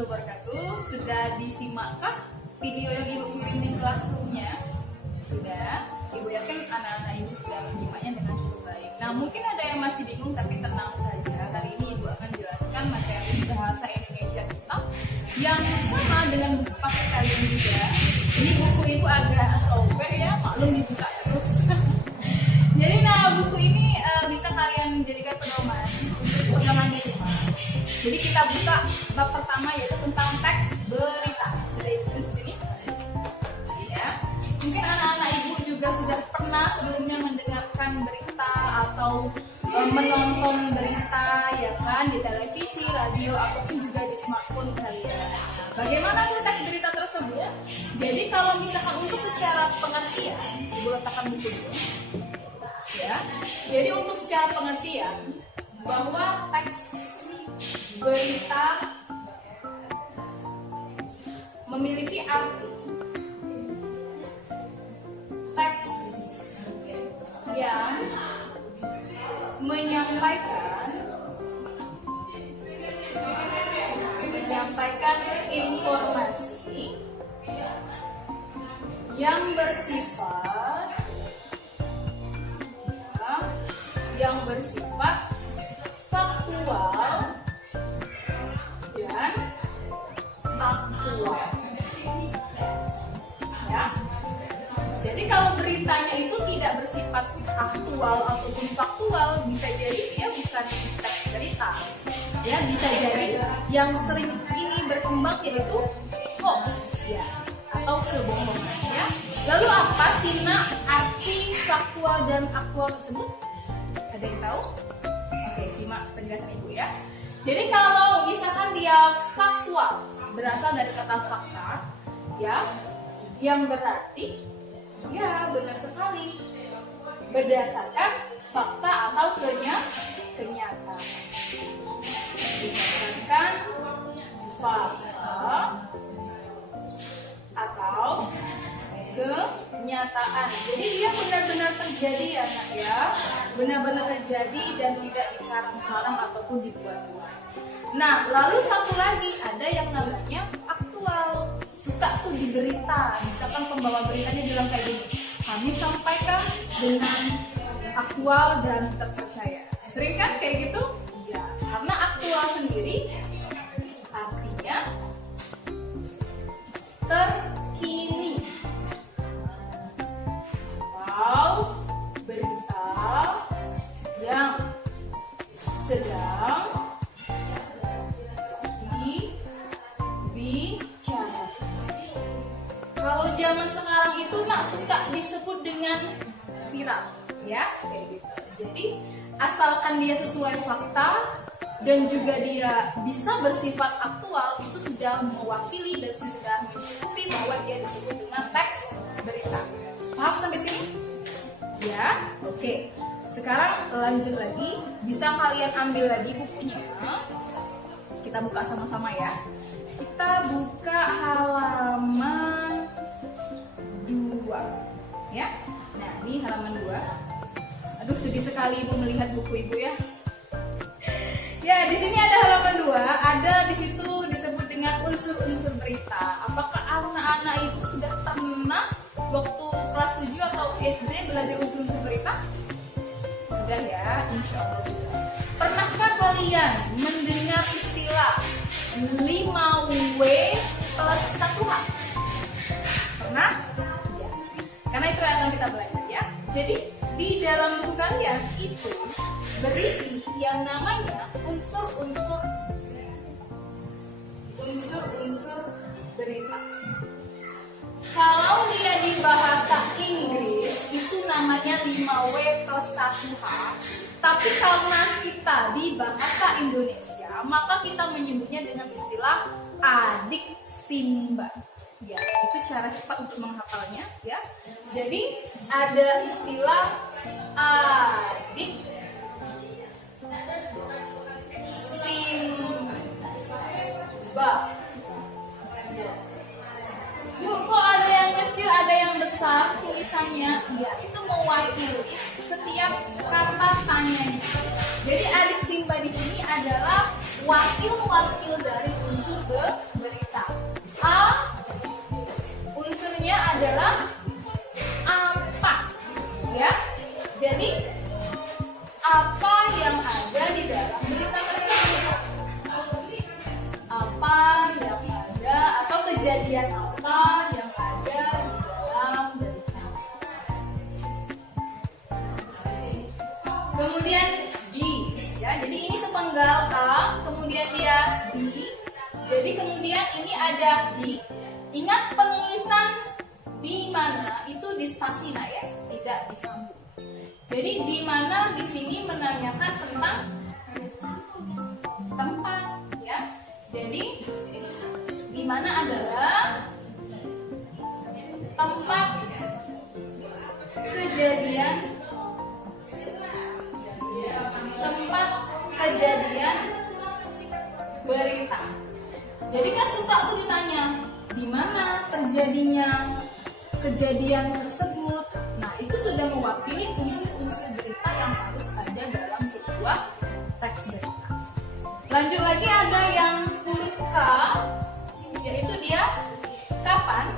warahmatullahi wabarakatuh. Sudah disimakkah video yang Ibu kirim di Classroom-nya? Sudah. Ibu yakin anak-anak Ibu sudah menyimaknya dengan cukup baik. Nah, mungkin ada yang masih bingung, tapi tenang saja. Kali ini Ibu akan jelaskan materi bahasa Indonesia kita yang sama dengan buku paket kalian juga. Ini buku Ibu agak sobek ya, maklum dibuka terus. Jadi buku ini bisa kalian jadikan pedoman untuk pegangan di rumah. Jadi kita buka bab pertama, yaitu tentang teks berita. Sudah Ibu di sini? Ya. Mungkin anak-anak Ibu juga sudah pernah sebelumnya mendengarkan berita atau menonton berita ya kan di televisi, radio, ataupun juga di smartphone kalian. Bagaimana teks berita tersebut? Jadi kalau misalkan untuk secara pengertian, Ibu letakkan buku dulu. Ya. Jadi untuk secara pengertian bahwa teks berita memiliki arti teks yang menyampaikan informasi yang bersifat faktual dan aktual. Ya. Jadi kalau beritanya itu tidak bersifat aktual ataupun faktual, bisa jadi dia bukan teks berita. Ya, bisa jadi yang sering ini berkembang yaitu hoax ya, atau kebohongan ya. Lalu apa simak arti faktual dan aktual tersebut? Ada yang tahu? Oke, simak penjelasan Ibu ya. Jadi kalau misalkan dia faktual, berasal dari kata fakta, ya, yang berarti, ya benar sekali, berdasarkan fakta atau kenyataan. Berdasarkan fakta atau kenyataan. Jadi dia benar-benar terjadi ya nak ya, benar-benar terjadi dan tidak dikarang-karang ataupun dibuat-buat. Nah, lalu satu lagi ada yang namanya aktual. Suka tuh di berita, misalkan pembawa beritanya bilang kayak gini, kami sampaikan dengan aktual dan terpercaya. Sering kan kayak gitu? Ya, karena aktual sendiri artinya terkini. Berita yang sedang dibicarakan. Kalau zaman sekarang itu suka disebut dengan viral, ya kayak gitu. Jadi asalkan dia sesuai fakta dan juga dia bisa bersifat aktual, itu sudah mewakili dan sudah mencukupi bahwa dia disebut dengan teks berita. Paham sampai sini? Ya, oke. Sekarang lanjut lagi. Bisa kalian ambil lagi bukunya. Kita buka sama-sama ya. Kita buka halaman 2. Ya. Nah, ini halaman 2. Aduh, sedih sekali Ibu melihat buku Ibu ya. Ya, di sini ada halaman 2. Ada di situ disebut dengan unsur-unsur berita. Apakah anak-anak Ibu sudah pernah waktu kelas 7 atau SD belajar unsur-unsur berita? Sudah ya, insya Allah sudah. Pernahkah kalian mendengar istilah 5W plus 1H? Pernah? Ya. Karena itu yang akan kita belajar ya. Jadi di dalam buku kalian itu berisi yang namanya unsur-unsur berita. Kalau dia di bahasa Inggris itu namanya 5W plus 1H. Tapi karena kita di bahasa Indonesia, maka kita menyebutnya dengan istilah adik simba. Ya, itu cara cepat untuk menghafalnya ya. Jadi ada istilah adik simba. Yuk, kok ada yang kecil, ada yang besar tulisannya? Ya, itu mewakili setiap kata tanyanya. Jadi adik simba di sini adalah wakil-wakil dari unsur adalah apa, ya. Jadi apa yang ada di dalam berita tersebut? Apa yang ada atau kejadian apa yang ada di dalam berita? Kemudian di, ya. Jadi ini sepenggal A, kemudian dia di. Jadi kemudian ini ada di. Ingat penulisan di mana itu di spasi, nah ya, tidak disambung. Jadi di mana di sini menanyakan tentang tempat, ya. Jadi di mana adalah tempat kejadian berita. Jadi kan suka tuh ditanya di mana terjadinya kejadian tersebut. Nah, itu sudah mewakili unsur-unsur berita yang harus ada dalam sebuah teks berita. Lanjut lagi ada yang huruf K, yaitu dia kapan?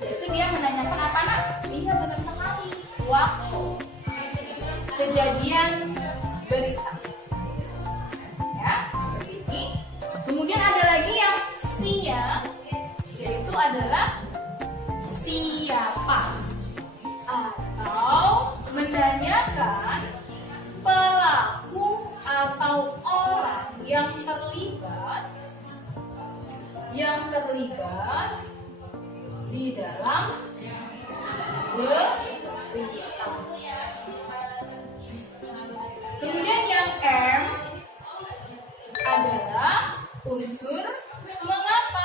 Yaitu dia menanyakan apa, nak? Iya, benar sekali. Waktu kejadian berita. Ya, seperti ini. Kemudian ada lagi yang sia, yaitu adalah siapa, atau menanyakan pelaku atau orang yang terlibat di dalam berita. Kemudian yang M adalah unsur mengapa.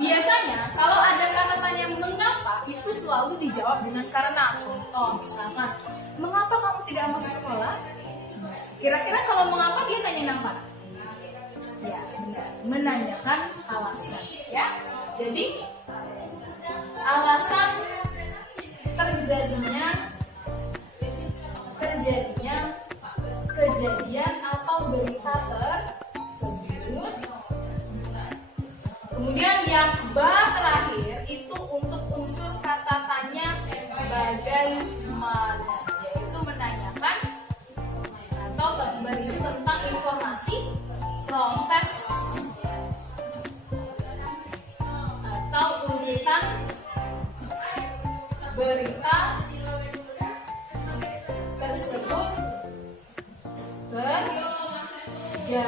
Biasanya kalau ada kata tanya mengapa itu selalu dijawab dengan karena. Contoh misalkan, mengapa kamu tidak masuk sekolah? Kira-kira kalau mengapa dia nanya apa? Ya, benar. Menanyakan alasan, ya. Jadi alasan terjadinya kejadian atau berita tersebut. Kemudian yang ba terakhir itu untuk unsur kata tanya bagaimana, yaitu menanyakan atau berisi tentang informasi proses atau urutan berita tersebut terjadi.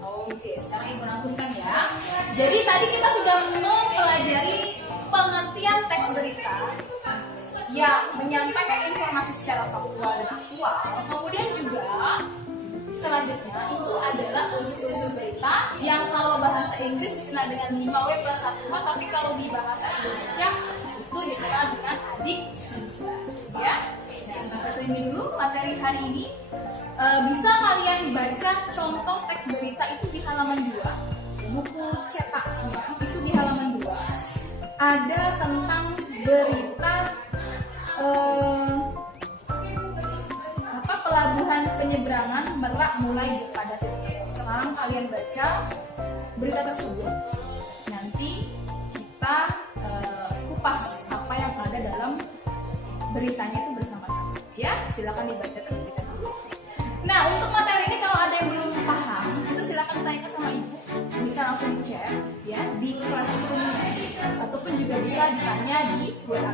Oke, sekarang Ibu rangkumkan ya. Jadi tadi kita sudah mempelajari pengertian teks berita yang menyampaikan informasi secara faktual dan aktual. Kemudian juga selanjutnya itu adalah unsur-unsur berita yang kalau bahasa Inggris dikenal dengan 5W+1H, tapi kalau di bahasa Indonesia itu dikenal dengan adiksi. Ya, sampai sini dulu materi hari ini. Bisa kalian baca contoh teks berita itu di halaman 2, buku cetak itu di halaman 2. Ada tentang berita pelabuhan penyeberangan Merak mulai dipadati. Sekarang kalian baca berita tersebut. Nanti kita kupas apa yang ada dalam beritanya itu bersama-sama. Ya, silakan dibaca terlebih dahulu. Nah, untuk materi ini kalau ada yang belum paham, itu silakan tanyakan sama Ibu. Bisa langsung chat ya di Classroom ataupun juga bisa ditanya di WA.